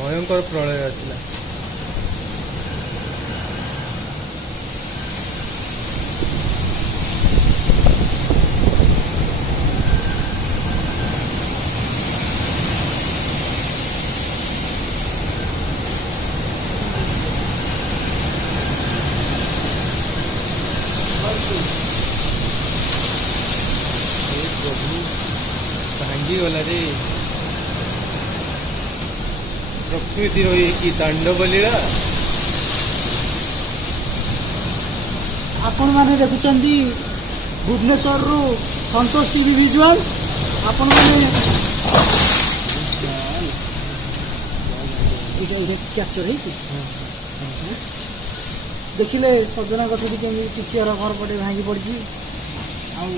भयंकर प्रलय आसला। भांगी गला रे प्रकृति रही तांडव लीला। आपण माने देखुचंदी भुवनेश्वर रु संतोष टीवी विजुअल। आपण माने इधर कैप्चर है कि देखिले सजना गछटी केमी टिकियर घर पटे भांगी पड़ची। आउ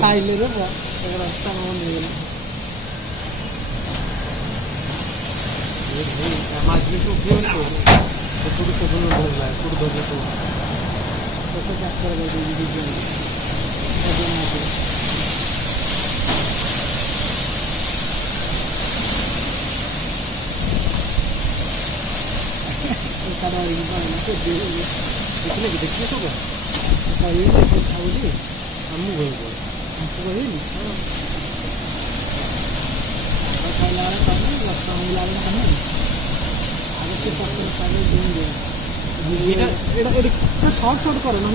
खाइले रास्ता देखिए सब खाऊली आमको कहली खाइला आगे से शॉर्ट शॉर्ट कर ना।